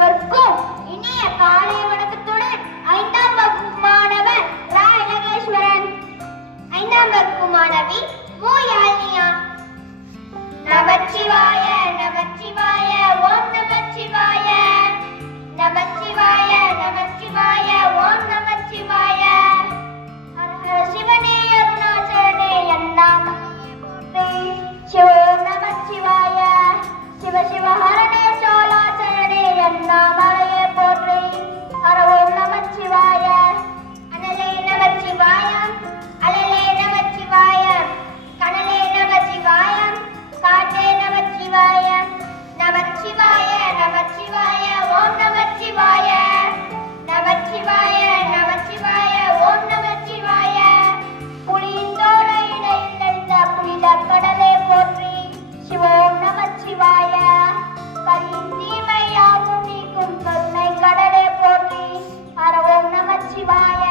அனைவருக்கும் இனிய காலை வணக்கத்துடன் 5ஆம் வகுப்பு மாணவர் ரா இலகேஸ்வரன், 5ஆம் வகுப்பு மாணவி மு யாழ்னியா. நமச்சிவாய நமச்சிவாய ஓம் நமச்சிவாய, நமச்சிவாய நமச்சிவாய ஓம் நமச்சிவாய. ஹர ஹர சிவனே அருணாச்சலனே என்னாமலையே போற்றி. சிவோம் நமச்சிவாய, சிவ சிவ ஹரணே சோழாச்சலனே என்னாமலையே போற்றி. ஹர ஓம் நமச்சிவாய. அனலே நமச்சிவாயம், அலலே நமச்சிவாயம், கனலே நமச்சிவாயம், காற்றே நமச்சிவாயம். நமச்சிவாய நமச்சிவாய ஓம் நமச்சிவாய, நமச்சிவாய நமச்சிவாய ஓம் நமச்சிவாய. புலியின் தோலை இணைந்த புனித கடலே போற்றி. சிவோம் நமச்சிவாய. கலியின் தீமையாவும் நீக்கும் கருணை கடலே போற்றி. ஹர ஓம் நமச்சிவாய.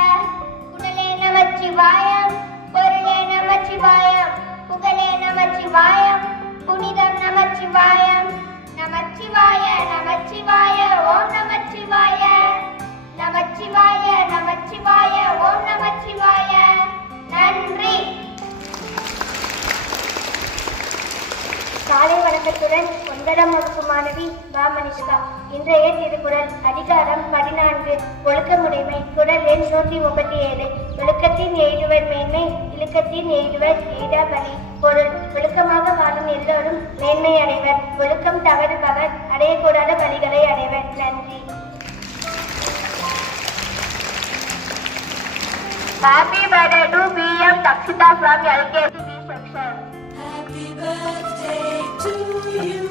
குடலே நமச்சிவாயம், பொருளே நமச்சிவாயம், புகழே நமச்சிவாயம், புனிதம் நமச்சிவாயம். நமச்சிவாய நமச்சிவாய ஓம் நமச்சிவாய, நமச்சிவாய நமச்சிவாய ஓம் நமச்சிவாய. நன்றி. காலை வணக்கத்துடன் 9ஆம் வகுப்பு மாணவி பாமனிஷ்கா. இன்றைய திருக்குறள் அதிகாரம் 14 ஒழுக்கமுடைமை. குறள் எண் 137. ஒழுக்கத்தின் எய்துவர் மேன்மை, இழுக்கத்தின் எய்துவர் எய்தாபணி. பொருள்: ஒழுக்கமாக வாழும் எல்லோரும் மேன்மை அடைவர். ஒழுக்கம் தவறுபவர் அடையக்கூடாத பணிகளை அடைவர். நன்றி. Happy birthday to PM Takshita from LKG section. Happy birthday to you.